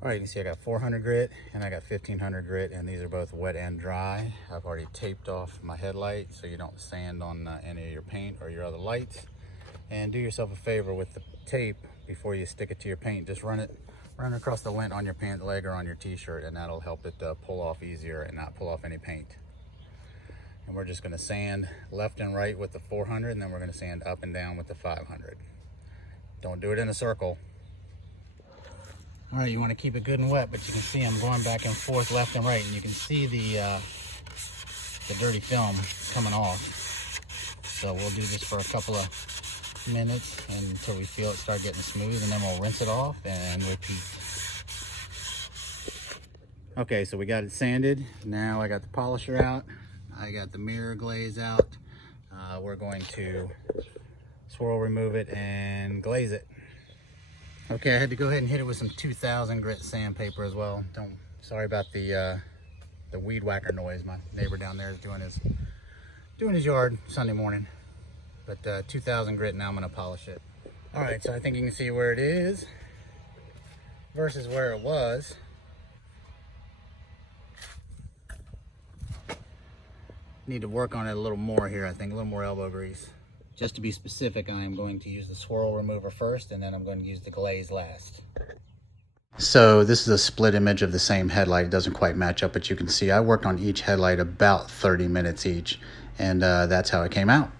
All right, you can see I got 400 grit and I got 1500 grit, and these are both wet and dry. I've already taped off my headlight so you don't sand on any of your paint or your other lights. And do yourself a favor with the tape before you stick it to your paint. Just run it across the lint on your pant leg or on your t-shirt, and that'll help it pull off easier and not pull off any paint. And we're just going to sand left and right with the 400, and then we're going to sand up and down with the 500. Don't do it in a circle. All right, you want to keep it good and wet, but you can see I'm going back and forth left and right, and you can see the dirty film coming off. So we'll do this for a couple of minutes until we feel it start getting smooth, and then we'll rinse it off and repeat. Okay, so we got it sanded. Now I got the polisher out. I got the mirror glaze out. We're going to swirl remove it and glaze it. Okay, I had to go ahead and hit it with some 2000 grit sandpaper as well. Sorry about the weed whacker noise. My neighbor down there is doing his yard Sunday morning. But 2000 grit, now I'm gonna polish it. All right, so I think you can see where it is versus where it was. Need to work on it a little more here, I think, a little more elbow grease. Just to be specific, I am going to use the swirl remover first, and then I'm going to use the glaze last. So this is a split image of the same headlight. It doesn't quite match up, but you can see I worked on each headlight about 30 minutes each, and that's how it came out.